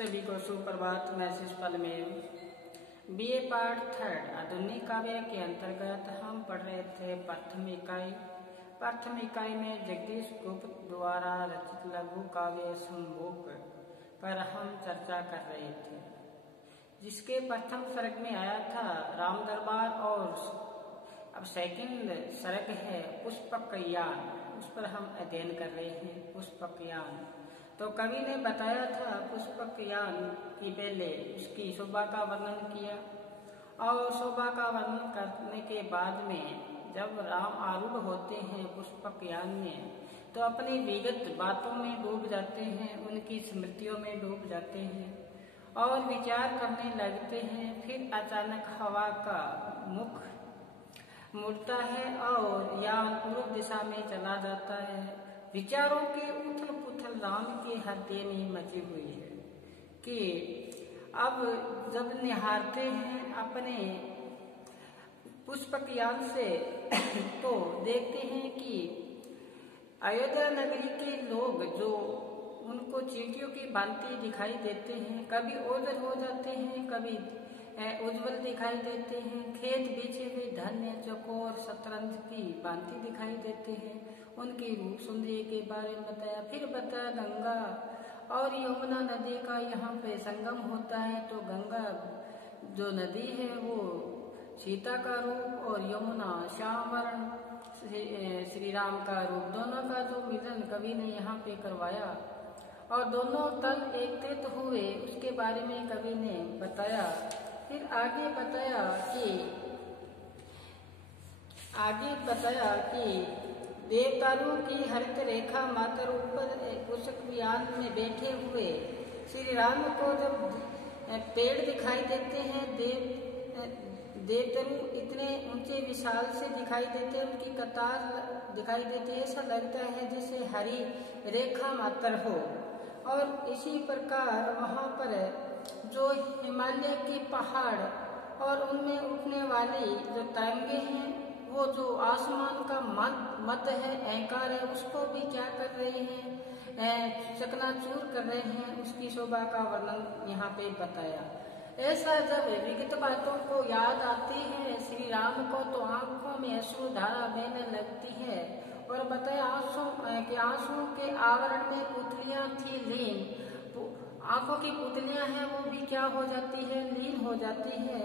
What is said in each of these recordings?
सभी को सुप्रभात। मैं शिषपाल में बीए पार्ट थर्ड आधुनिक काव्य के अंतर्गत हम पढ़ रहे थे प्रथम इकाई में जगदीश गुप्त द्वारा रचित लघु काव्य संभोग पर हम चर्चा कर रहे थे, जिसके प्रथम सर्ग में आया था राम दरबार और अब सेकंड सर्ग है पुष्पकयान। उस पर हम अध्ययन कर रहे हैं पुष्पकयान। तो कवि ने बताया था पुष्पकयान की पहले उसकी शोभा का वर्णन किया और शोभा का वर्णन करने के बाद में जब राम आरूढ़ होते हैं पुष्पकयान में तो अपनी विगत बातों में डूब जाते हैं, उनकी स्मृतियों में डूब जाते हैं और विचार करने लगते हैं। फिर अचानक हवा का मुख मुड़ता है और यान पूर्व दिशा में चला जाता है। विचारों के उथल पुथल राम के हृदय में मची हुई है कि अब जब निहारते हैं अपने पुष्पकयान से तो देखते हैं कि अयोध्या नगरी के लोग जो उनको चींटियों की भांति दिखाई देते हैं, कभी ओझल हो जाते हैं, कभी उज्जवल दिखाई देते हैं। खेत बीचे हुए धन्य चकोर शतरंज की भांति दिखाई देते हैं। उनकी रूप सुंदरी के बारे में बताया। फिर बताया गंगा और यमुना नदी का यहाँ पे संगम होता है, तो गंगा जो नदी है वो सीता का रूप और यमुना श्याम वर्ण श्री राम का रूप, दोनों का जो मिलन कवि ने यहाँ पे करवाया और दोनों तल एकत्रित हुए, उसके बारे में कवि ने बताया। फिर आगे बताया कि देवतारों की हरित रेखा मातर ऊपर पुष्पकयान में बैठे हुए श्री राम को जब पेड़ दिखाई देते हैं, देवतरु इतने ऊंचे विशाल से दिखाई देते हैं, उनकी कतार दिखाई देती है, ऐसा लगता है जैसे हरी रेखा मात्र हो। और इसी प्रकार वहाँ पर जो हिमालय के पहाड़ और उनमें उठने वाली जो तरंगे हैं, वो जो आसमान का मध्य है, अहंकार है, उसको भी क्या कर रहे हैं, चकनाचूर कर रहे हैं। उसकी शोभा का वर्णन यहाँ पे बताया। ऐसा जब विगत बातों को याद आती है श्री राम को तो आंखों में अश्रु धारा बहने लगती है। और बताया आंसुओं के आवरण में पुतलियां थी लीन, आंखों की पुतलियां हैं वो भी क्या हो जाती है, लीन हो जाती है।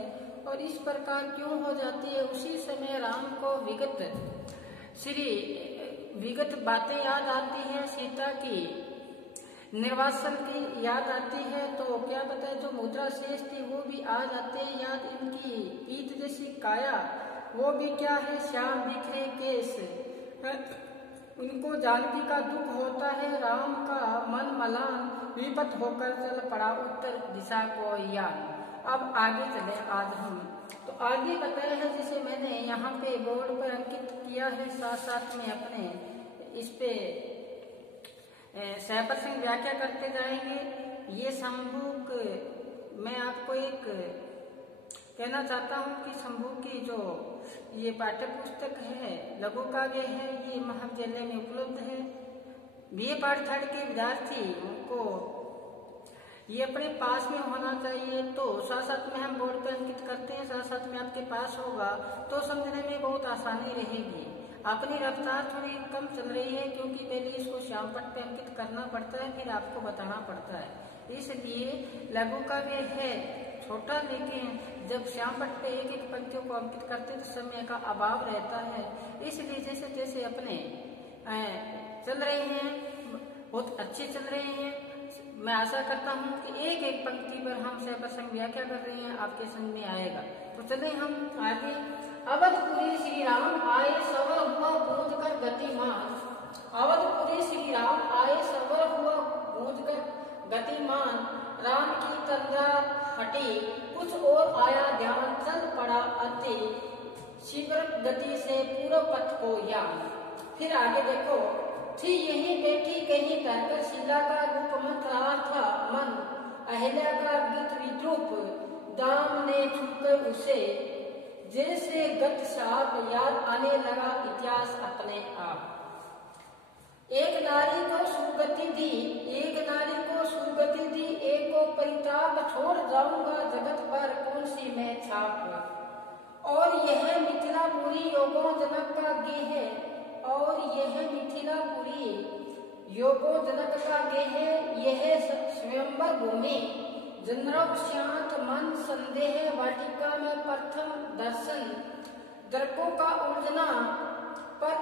और इस प्रकार क्यों हो जाती है? उसी समय राम को विगत बातें याद आती है, सीता की निर्वासन की याद आती है। तो क्या बताया, जो मुद्रा शेष थी वो भी आ जाते हैं याद। इनकी पीत जैसी काया वो भी क्या है, श्याम बिखरे केस, उनको जानकी का दुख होता है। राम का मन मलान विपत होकर चल पड़ा उत्तर दिशा को यान। अब आगे चले आज हम। तो आगे बताया है, जिसे मैंने यहाँ पे बोर्ड पर अंकित किया है, साथ साथ में अपने इस पे सहप्रसंग व्याख्या करते जाएंगे। ये संभूक मैं आपको एक कहना चाहता हूँ कि संभूक की जो ये पाठ्य पुस्तक है, लघु काव्य है, ये महाविद्यालय में उपलब्ध है। बीए पार्ट थर्ड के विद्यार्थी उनको ये अपने पास में होना चाहिए। तो साथ साथ में हम बोर्ड पे अंकित करते हैं, साथ साथ में आपके पास होगा तो समझने में बहुत आसानी रहेगी। अपनी रफ्तार थोड़ी कम चल रही है क्योंकि पहले इसको श्याम पट पे अंकित करना पड़ता है, फिर आपको बताना पड़ता है। इसलिए लघु काव्य है छोटा, लेकिन जब श्याम पट पे एक एक पंक्तियों को अंकित करते हैं तो समय का अभाव रहता है। इसलिए जैसे जैसे अपने चल रहे हैं, बहुत अच्छे चल रहे हैं। मैं आशा करता हूँ कि एक एक पंक्ति पर हम सहप्रसंग व्याख्या कर रहे हैं, आपके समझ में आएगा। तो चले हम आगे। अवधपुरी श्री राम आए सवर हुआ गूंज कर गतिमान। अवधपुरी श्री राम आए सवर हुआ गूंज कर गतिमान। राम की तंद्रा हटी कुछ और आया ध्यान, चल पड़ा अति शीघ्र गति से पूर्व पथ को यान। फिर आगे देखो, थी यहीं बैठी कहीं धरकर शीला का रूप मत रहा था मन, अहिल्या का गीत विद्रूप दाम ने छूकर उसे, जैसे गत साप याद आने लगा इतिहास अपने आप। एक नारी को सुगति दी, एक नारी को सुगति दी, एक को परिताप छोड़ जाऊंगा जगत पर कौन सी मैं छाप। और यह मिथिलापुरी योगों जनक का गे है, और यह मिथिलापुरी योगों जनक का गे है। यह स्वयंवर भूमि जनरव शांत मन संदेह वाटिका में प्रथम दर्शन दर्पों का उलझना पर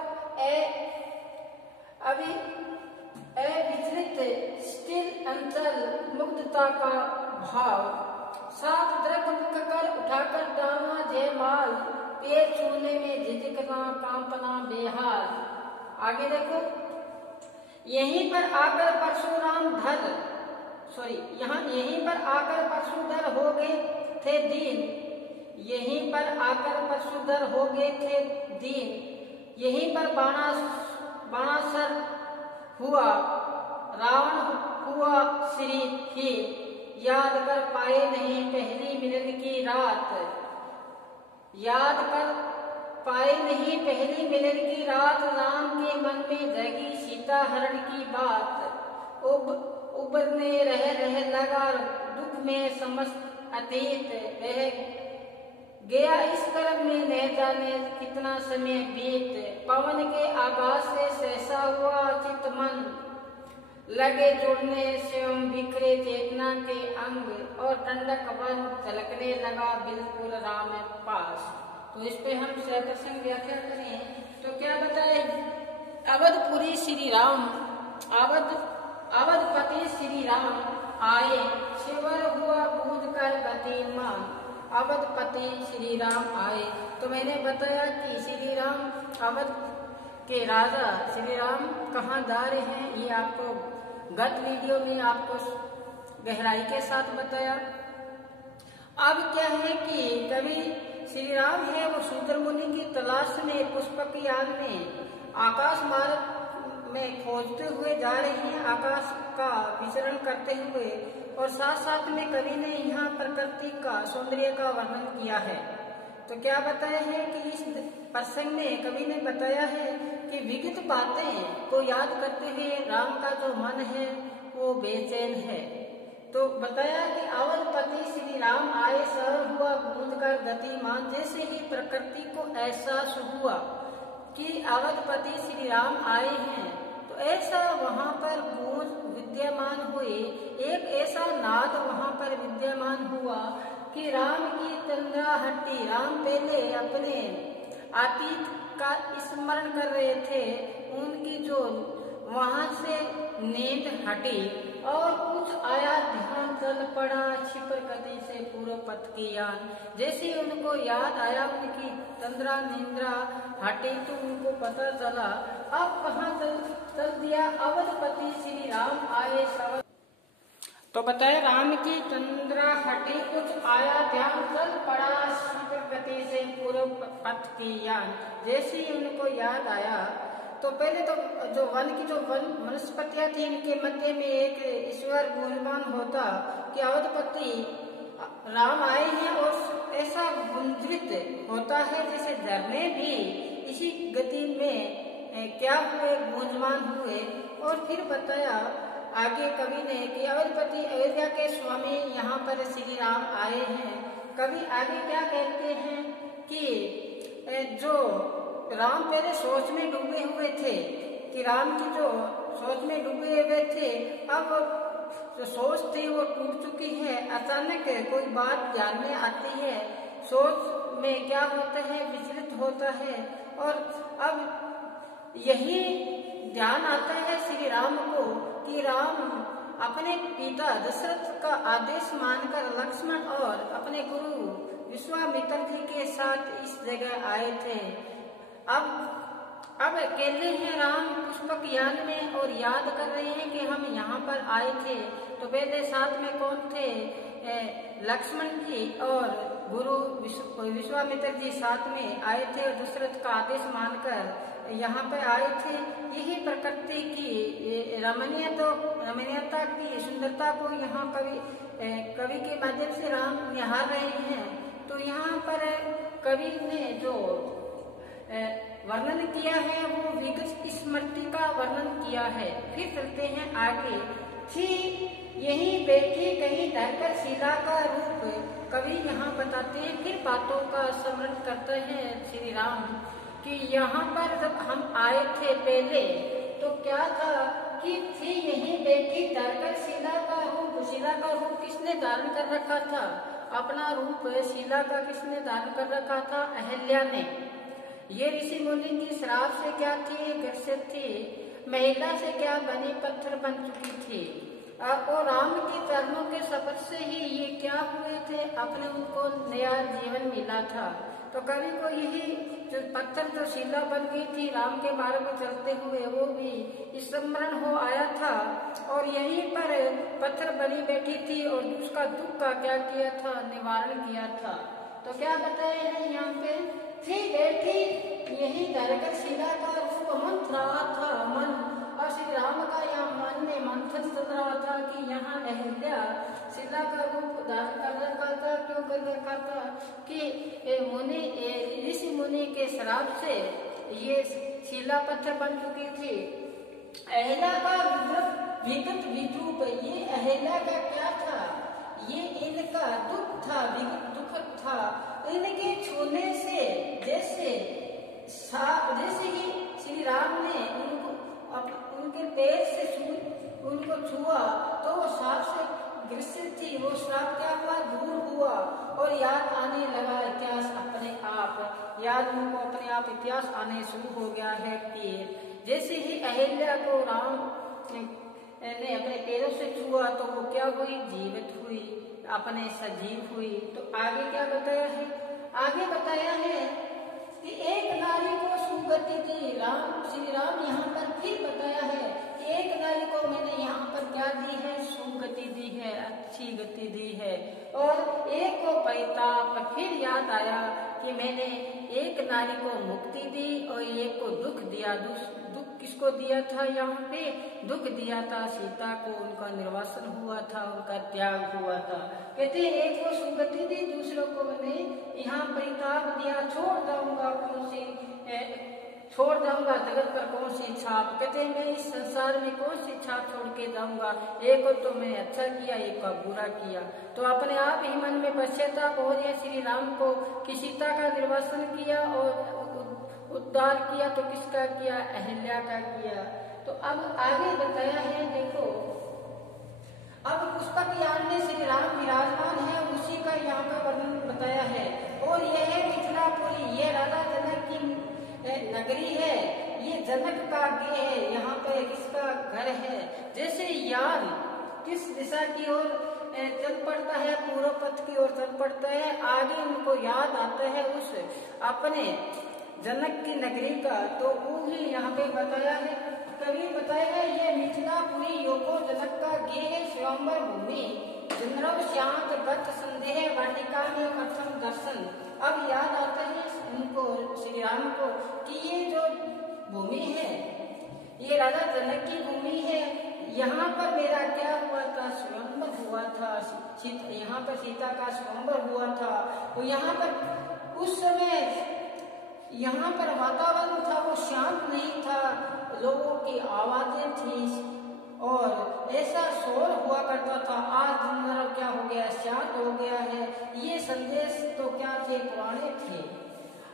अविचलित स्थिर अंचल मुग्धता का भाव। सात दरक मुख कर उठाकर डालना जयमाल, पैर छूने में झिझकना कांपना बेहाल। आगे देखो, यहीं पर आकर परशुधर हो गए थे दीन, यहीं पर आकर परशुधर हो गए थे दीन। यहीं पर बाणासुर हुआ, रावण हुआ श्रीहीन। याद कर पाए नहीं पहली मिलन की रात, याद कर पाए नहीं पहली मिलन की रात। राम के मन में जगी सीता हरण की बात। उबरने रह लगा दुख में समस्त अतीत रह गया इस कर्म में न जाने कितना समय बीत। पवन के आगाज से सहसा हुआ चित मन, लगे जुड़ने स्वयं बिखरे चेतना के अंग। और ठंडक वन झलकने लगा बिल्कुल राम पास। तो इस पे हम सहप्रसंग व्याख्या करें तो क्या बताए, अवधपुरी श्री राम, अवधपति श्री राम आए, शिवर हुआ बूझ कर गतिमान। अवधपति श्री राम आए, तो मैंने बताया कि श्री राम अवध के राजा श्री राम कहाँ जा रहे हैं, ये आपको गत वीडियो में आपको गहराई के साथ बताया। अब क्या है कि कवि श्री राम है वो शूद्र मुनि की तलाश में पुष्पक यान में आकाश मार्ग में खोजते हुए जा रहे हैं, आकाश का विचरण करते हुए। और साथ साथ में कवि ने यहाँ प्रकृति का सौंदर्य का वर्णन किया है। तो क्या बताया है कि इस प्रसंग में कवि ने बताया है कि विगत बातें को याद करते हुए राम का जो मन है वो बेचैन है। तो बताया कि अवधपति श्री राम आए, सर हुआ गूंज कर गतिमान। जैसे ही प्रकृति को एहसास हुआ कि अवधपति श्री राम आए हैं, तो ऐसा वहाँ पर गूंज विद्यमान हुए, एक ऐसा नाद वहाँ पर विद्यमान हुआ कि राम की तंद्रा हटी। राम पहले अपने अतीत का स्मरण कर रहे थे, उनकी जो वहाँ से नींद हटी और कुछ आया ध्यान चल पड़ा क्षिपर गति से पूर्व पथ की यान। जैसे उनको याद आया, उनकी तंद्रा निंद्रा हटी तो उनको पता चला अब कहाँ चल दिया, अवधपति श्री राम आए सवध। तो बताया राम की तंद्रा हटी, कुछ आया ध्यान चल पड़ा क्षिपर गति से पूर्व पथ की यान। जैसे ही उनको याद आया तो पहले तो जो वन की जो वनस्पतियां थी, इनके मध्य में एक ईश्वर गुणगान होता कि अवधपति राम आए हैं, और ऐसा गुंजित होता है जैसे झरने भी इसी गति में क्या हुए, गूंजमान हुए। और फिर बताया आगे कवि ने कि अवधपति अयोध्या के स्वामी यहाँ पर श्री राम आए हैं। कवि आगे क्या कहते हैं कि जो राम पहले सोच में डूबे हुए थे, कि राम की जो सोच में डूबे हुए थे, अब जो सोच थी वो टूट चुकी है। अचानक कोई बात ध्यान में आती है, सोच में क्या होता है, विचलित होता है। और अब यही ध्यान आता है श्री राम को कि राम अपने पिता दशरथ का आदेश मानकर लक्ष्मण और अपने गुरु विश्वामित्र जी के साथ इस जगह आए थे। अब अकेले हैं राम पुष्पक यान में और याद कर रहे हैं कि हम यहाँ पर आए थे। तो पहले साथ में कौन थे, लक्ष्मण जी और गुरु विश्वामित्र जी साथ में आए थे और दशरथ का आदेश मानकर यहाँ पे आए थे। यही प्रकृति की रमणीयता की सुंदरता को यहाँ कवि के माध्यम से राम निहार रहे हैं। तो यहाँ पर कवि ने जो वर्णन किया है वो स्मृति का वर्णन किया है। फिर चलते हैं आगे। यही बैठी कहीं धरकर शिला का रूप कवि यहाँ बताते हैं। फिर बातों का स्मरण करते हैं श्री राम कि यहाँ पर जब हम आए थे पहले तो क्या था कि थी यही बैठी धरकर शिला का रूप। शिला का रूप किसने धारण कर रखा था? अपना रूप शिला का किसने धारण कर रखा था? अहल्या ने। ये ऋषि मुनि की श्राप से क्या थी? ग्रसित थी। महिला से क्या बनी? पत्थर बन चुकी थी। और राम के चरणों के शपथ से ही ये क्या हुए थे? अपने उनको नया जीवन मिला था। तो कवि को यही जो पत्थर जो शिला बन गई थी राम के मार्ग में चलते हुए, वो भी स्मरण हो आया था और यहीं पर पत्थर बनी बैठी थी और उसका दुख का क्या किया था? निवारण किया था। तो क्या बताया है यहाँ पे? थी बैठी यही धरकर शिला का रूप मंथ रहा था मन। और श्री राम का यहाँ मन में मंथन चल रहा था कि यहाँ अहल्या शिला का रूप धारण कर रखा था। क्यों कर रखा था? कि मुनि ऋषि मुनि के श्राप से ये शिला पत्थर बन चुकी थी। अहल्या का विगत विद्रूप, ये अहल्या का क्या था? ये इनका दुख था, विगत दुख था। इनके छूने से जैसे ही श्री राम ने उनके पैर से उनको छुआ तो वो श्राप से ग्रसित थी। वो श्राप क्या हुआ? दूर हुआ और याद आने लगा इतिहास अपने आप। याद उनको अपने आप इतिहास आने शुरू हो गया है कि जैसे ही अहल्या को राम ने अपने पैरों से छुआ तो वो क्या हुई? जीवित हुई, अपने सजीव हुई। तो आगे क्या बताया है? आगे बताया है कि एक नारी को सुगति दी। श्री राम यहाँ पर फिर बताया है कि एक नारी को मैंने यहाँ पर क्या दी है? सुगति दी है, अच्छी गति दी है। और एक को परिताप, फिर याद आया कि मैंने एक नारी को मुक्ति दी और एक को दुख दिया। दुख किसको दिया था? यहाँ पे दुख दिया था सीता को, उनका निर्वासन हुआ था, उनका त्याग हुआ था। कहते एक को सुगति दी, दूसरों को मैंने यहाँ परिताप दिया। छोड़ जाऊंगा जगत पर कौन सी छाप। कहते मैं इस संसार में कौन सी छाप छोड़ के जाऊंगा? एक को तो मैं अच्छा किया, एक का बुरा किया। तो अपने आप ही मन में पश्चाताप हो रही है श्री राम को कि सीता का निर्वासन किया और उद्धार किया तो किसका किया? अहल्या का किया। तो अब आगे बताया है, देखो अब पुष्पक यान में श्री राम विराजमान है, उसी का यहाँ पर वर्णन बताया है। और यह मिथिलापुरी, ये राजा जनक की नगरी है, ये जनक का गे है। यहाँ पे किसका घर है? जैसे यान किस दिशा की ओर चल पड़ता है? पूर्व पथ की ओर चल पड़ता है। आगे उनको याद आता है उस अपने जनक की नगरी का, तो वो भी यहाँ पे बताया है। कवि बताया है ये मिथिलापुरी योगो जनक का गे है, स्वयंवर भूमि जनरव शांत व्रत संदेह वाटिका में प्रथम दर्शन। अब याद आता है उनको श्री राम को कि ये जो भूमि है ये राजा जनक की भूमि है। यहाँ पर मेरा क्या हुआ था? स्वयंवर हुआ था। यहाँ पर सीता का स्वयंवर हुआ था। तो यहाँ पर उस समय यहाँ पर वातावरण था वो शांत नहीं था, लोगों की आवाजें थी और ऐसा शोर हुआ करता था। आज दिन क्या हो गया? शांत हो गया है। ये संदेश तो क्या थे? पुराने थे।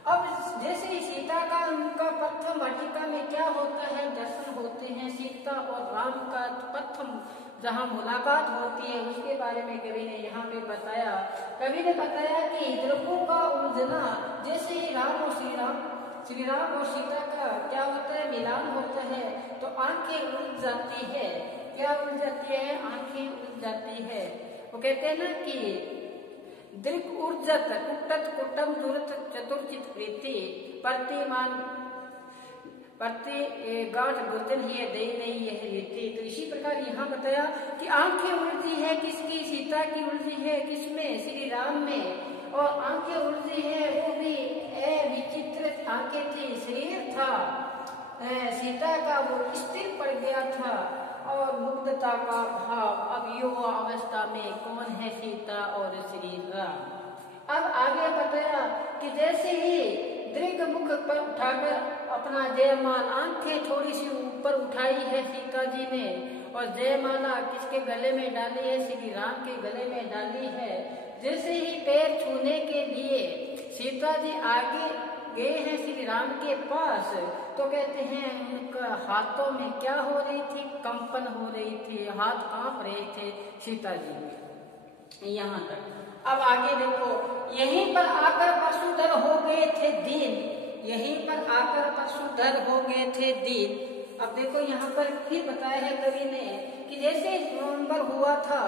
अब जैसे ही सीता का उनका प्रथम वाटिका में क्या होता है? दर्शन होते हैं। सीता और राम का प्रथम जहाँ मुलाकात होती है उसके बारे में कवि ने यहाँ पे बताया। कवि ने बताया कि हृदयों का उलझना, जैसे ही राम और श्री राम और सीता का क्या होता है? मिलान होता है तो आंखें उलझ जाती है। क्या उलझ जाती है? आंखें उलझ जाती है। वो कहते हैं ना कि दृक ऊर्जत कुटत कुटम दुरत चतुर्चित प्रीति प्रतिमान प्रति गांठ गोतन ही दे नहीं यह रीति। तो इसी प्रकार यहाँ बताया कि आंखें उलझी है किसकी? सीता की उलझी है। किसमें? श्री राम में। और आंखें उलझी है वो भी विचित्र आंखें थी। शरीर था सीता का वो स्थिर पड़ गया था और मुग्धता का भाव। अब युवा अवस्था में कौन है? सीता और श्री राम। अब आगे बताया कि जैसे ही दीर्घ मुख पर उठाकर अपना जयमाल, आंखें थोड़ी सी ऊपर उठाई है सीता जी ने और जयमाला किसके गले में डाली है? श्री राम के गले में डाली है। जैसे ही पैर छूने के लिए सीता जी आगे गए हैं श्री राम के पास, तो कहते हैं उनका हाथों में क्या हो रही थी? कंपन हो रही थी, हाथ कांप रहे थे सीता जी। यहाँ तक। अब आगे देखो, यहीं पर आकर पशुधर हो गए थे दीन, यहीं पर आकर पशुधर हो गए थे दीन। अब देखो यहाँ पर फिर बताया है कवि ने कि जैसे नवंबर हुआ था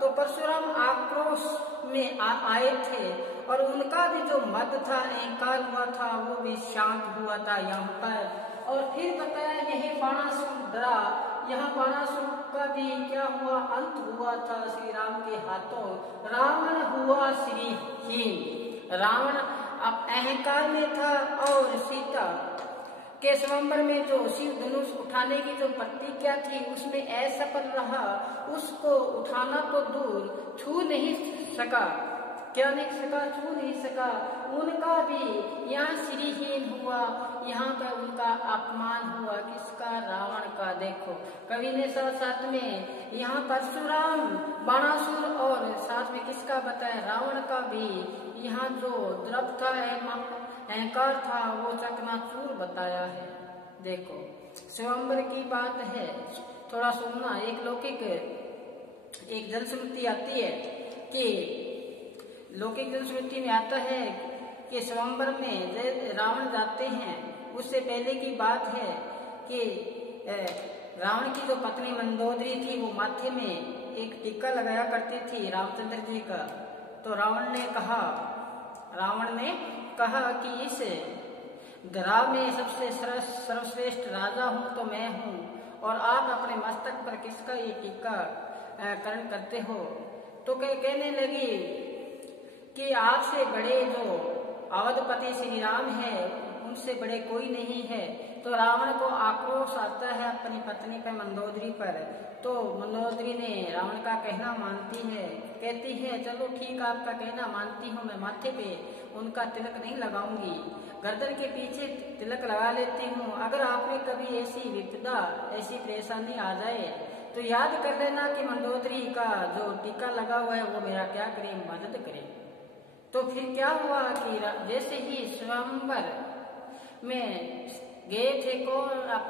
तो परशुराम आक्रोश में आए थे और उनका भी जो मद था, अहंकार हुआ था, वो भी शांत हुआ था यहाँ पर। और फिर बताया यही बाणासुर डरा, यहाँ बाणासुर का भी क्या हुआ? अंत हुआ था श्री राम के हाथों। रावण हुआ श्रीहीन, रावण अब अहंकार में था और सीता के स्वयंवर में जो शिव धनुष उठाने की जो प्रतिज्ञा थी उसमें असफल रहा, उसको उठाना तो दूर, छू नहीं सका, क्या नहीं सका? छू नहीं सका। उनका भी यहाँ श्रीहीन हुआ, यहाँ पर उनका अपमान हुआ। किसका? रावण का। देखो कवि ने साथ में यहाँ परशुराम, बाणासुर और साथ में किसका बताया? रावण का भी। यहाँ जो द्रव था, अहंकार था, वो चकनाचूर बताया है। देखो स्वयंवर की बात है, थोड़ा सुनना। एक लौकिक एक जनस्मृति आती है कि लौकिक जनस्मृति में आता है कि स्वयंवर में रावण जाते हैं, उससे पहले की बात है कि रावण की जो पत्नी मंदोदरी थी वो माथे में एक टीका लगाया करती थी रामचंद्र जी का। तो रावण ने कहा कि इस धरा में सबसे सर्वश्रेष्ठ राजा हूँ तो मैं हूँ, और आप अपने मस्तक पर किसका ये टीका करण करते हो? तो कहने लगी कि आपसे बड़े जो अवधपति श्री राम है उनसे बड़े कोई नहीं है। तो रावण को आक्रोश आता है अपनी पत्नी पर, मंदोदरी पर। तो मंदोदरी ने रावण का कहना मानती है, कहती है चलो ठीक, आपका कहना मानती हूँ, मैं माथे पे उनका तिलक नहीं लगाऊंगी, गर्दन के पीछे तिलक लगा लेती हूँ। अगर आप में कभी ऐसी विपदा, ऐसी परेशानी आ जाए तो याद कर लेना कि मंदोदरी का जो टीका लगा हुआ है वो मेरा क्या करे? मदद करे। तो फिर क्या हुआ कि जैसे ही स्वयंवर में गए थे, कौन?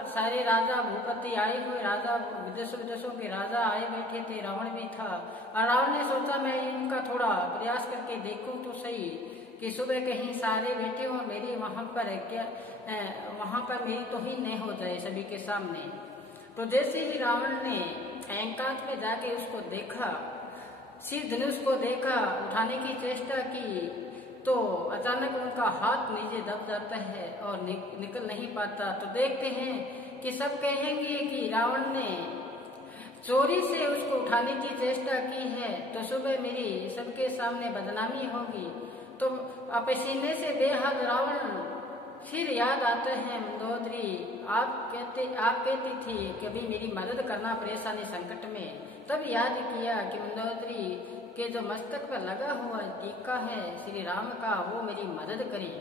सारे राजा भूपति आए हुए, राजा विदेशों के राजा आए बैठे थे, रावण भी था। और रावण ने सोचा मैं इनका थोड़ा प्रयास करके देखूं तो सही कि सुबह कहीं सारे बैठे हो, मेरी वहां पर मेरी तो ही नहीं हो जाए सभी के सामने। तो जैसे ही रावण ने एकांत में जाके उसको देखा, शिव धनुष को देखा, उठाने की चेष्टा की, तो अचानक उनका हाथ नीचे दब जाता है और निकल नहीं पाता। तो देखते हैं कि सब कहेंगे कि रावण ने चोरी से उसको उठाने की चेष्टा की है, तो सुबह मेरी सबके सामने बदनामी होगी। तो पसीने से बेहद रावण फिर याद आता है मंदोदरी, आप कहती थी कभी मेरी मदद करना परेशानी संकट में। तब याद किया कि मंदोदरी के जो मस्तक पर लगा हुआ टीका है श्री राम का, वो मेरी मदद करी।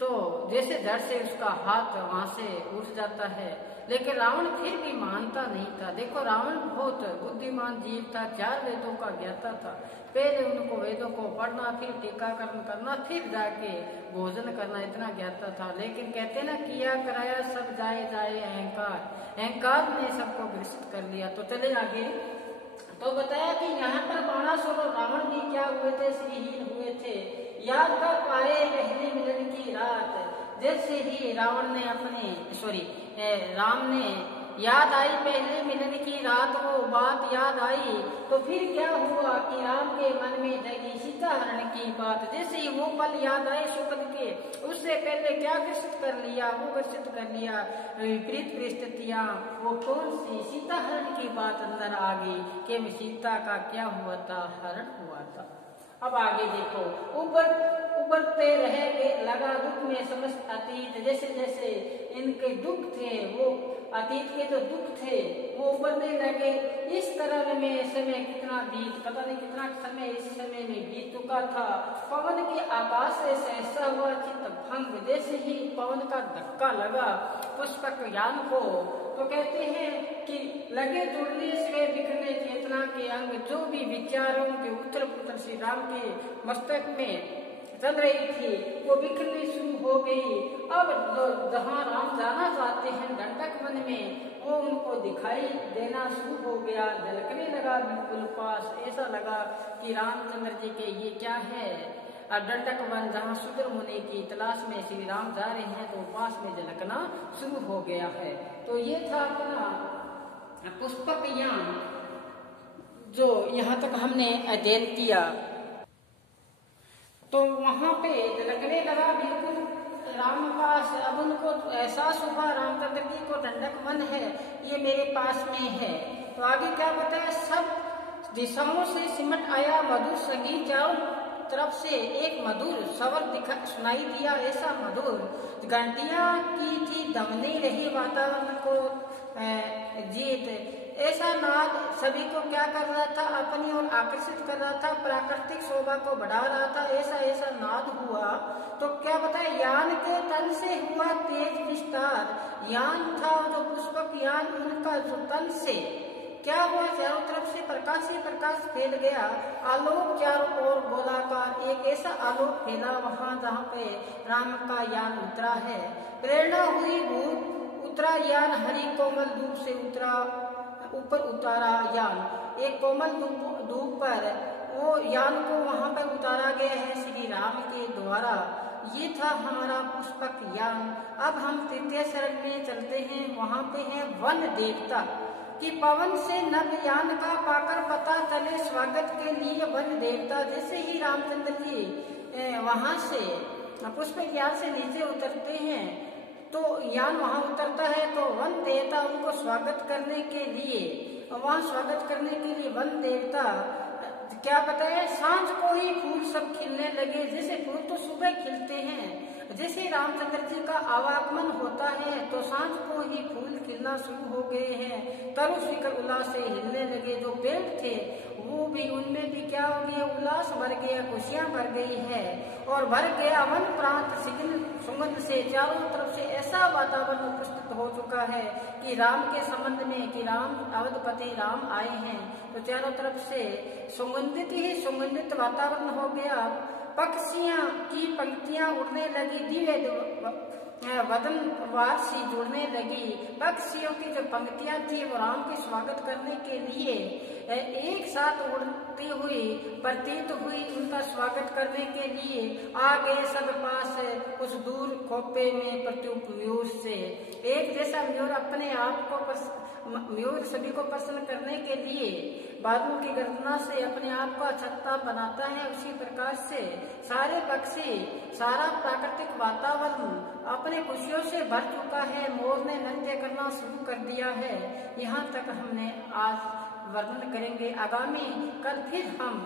तो जैसे डर से उसका हाथ वहां से उठ जाता है, लेकिन रावण फिर भी मानता नहीं था। देखो रावण बहुत बुद्धिमान जीव था, 4 वेदों का ज्ञाता था। पहले उनको वेदों को पढ़ना, फिर टीकाकरण करना, फिर जाके भोजन करना, इतना ज्ञाता था। लेकिन कहते ना, किया कराया सब जाए अहंकार ने सबको ग्रसित कर लिया। तो चले आगे। तो बताया कि यहाँ पर बाणासुर और रावण भी क्या हुए थे? श्रीहीन हुए थे। याद कर पाए पहले मिलन की रात, जैसे ही राम ने याद आई पहले मिलन की रात, वो बात याद आई तो फिर क्या हुआ कि राम के मन में जगी सीता हरण की बात। जैसे ही वो पल याद आए सुपद के, उससे पहले क्या ग्रसित कर लिया? वो ग्रसित कर लिया विपरीत परिस्थितियां। वो कौन सी? सीता हरण की बात अंदर आ गई कि सीता का क्या हुआ था? हरण हुआ था। अब आगे देखो, उबरते रहे लगा दुख में समस्त अतीत। जैसे जैसे इनके दुख थे वो अतीत के जो दुख थे वो उभरने लगे। इस तरह में समय कितना पता नहीं कितना समय इस समय में बीत चुका था। पवन के आकाश से ऐसा हुआ चित्त भंग, जैसे ही पवन का धक्का लगा पुष्पक यान को, तो कहते हैं कि लगे जुड़ने से बिखरने चेतना के अंग, जो भी विचारों के उत्तर पुत्र श्री राम के मस्तक में चल रही थी वो बिखरनी शुरू हो गई। अब जहाँ राम जाना चाहते हैं दंडक वन में, वो उनको दिखाई देना शुरू हो गया, झलकने लगा बिल्कुल पास। ऐसा लगा कि रामचंद्र जी के ये क्या है। अब दंडक वन जहाँ शूद्र मुनि की तलाश में श्री राम जा रहे हैं तो पास में झलकना शुरू हो गया है। तो ये था अपना पुष्पक यान जो यहाँ तक हमने अध्ययन किया। तो वहां पे झलकने लगा बिल्कुल राम पास। अब उनको एहसास हुआ रामचंद्र जी को दंडक वन है, ये मेरे पास में है। तो आगे क्या बताया, सब दिशाओं से सिमट आया मधुर संगीत, चारों तरफ से एक मधुर स्वर सुनाई दिया। ऐसा मधुर घंटियां की थी दमने रही वातावरण को जीत। ऐसा नाद सभी को क्या कर रहा था, अपनी ओर आकर्षित कर रहा था, प्राकृतिक शोभा को बढ़ा रहा था। ऐसा नाद हुआ। तो क्या बताया, यान के तल से हुआ तेज विस्तार। यान था जो पुष्पक यान, उनका जो तल से क्या हुआ, चारों तरफ से प्रकाश ही प्रकाश फैल गया। आलोक चारों ओर गोलाकार, एक ऐसा आलोक फैला वहां जहाँ पे राम का यान उतरा है। प्रेरणा हुई भूत उतरा यान, हरि कोमल धूप से ऊपर उतारा यान। एक कोमल धूप पर वो यान को वहां पर उतारा गया है श्री राम के द्वारा। ये था हमारा पुष्पक यान। अब हम तृतीय चरण में चलते हैं। वहां पे है वन देवता कि पवन से नभ यान का पाकर पता चले स्वागत के लिए वन देवता। जैसे ही रामचंद्र जी वहां से पुष्पक यान से नीचे उतरते हैं तो यान वहां उतरता है तो वन देवता उनको स्वागत करने के लिए, वहां स्वागत करने के लिए वन देवता क्या बताए, सांझ को ही फूल सब खिलने लगे। जैसे फूल तो सुबह खिलते हैं, जैसे रामचंद्र जी का आवागमन होता है तो सांझ को ही फूल खिलना शुरू हो गए हैं। तरु शिखर उल्लास से हिलने लगे। जो पेड़ थे वो भी, उनमें भी क्या हो गया, उल्लास भर गया, खुशियां भर गई है और भर गया वन प्रांत सुगंध से। चारों तरफ से ऐसा वातावरण उपस्थित हो चुका है कि राम के संबंध में, कि राम अवधपति राम आए हैं। तो चारों तरफ से सुगंधित ही सुगंधित वातावरण हो गया। पक्षियां की पंक्तियां उड़ने लगी, दिव्य वदन वार सी जुड़ने लगी। पक्षियों की जो पंक्तियां थी वो राम के स्वागत करने के लिए एक साथ उड़ती हुई प्रतीत हुई। उनका स्वागत करने के लिए आ गए सब पास, कुछ दूर खोपे में प्रत्युप मयूर से। एक जैसा मयूर अपने आप को मयूर सभी को प्रसन्न करने के लिए बादलों की गर्जना से अपने आप को छत्ता बनाता है, उसी प्रकार से सारे पक्षी, सारा प्राकृतिक वातावरण अपने खुशियों से भर चुका है। मोर ने नृत्य करना शुरू कर दिया है। यहाँ तक हमने आज वर्णन करेंगे। आगामी कल फिर हम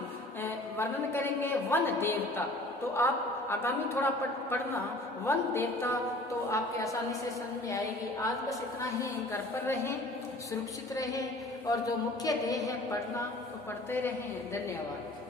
वर्णन करेंगे वन देवता। तो आप आगामी थोड़ा पढ़ना वन देवता, तो आपके आसानी से समझ में आएगी। आज बस इतना ही। घर पर रहें, सुरक्षित रहें और जो मुख्य ध्येय है पढ़ना, तो पढ़ते रहें। धन्यवाद।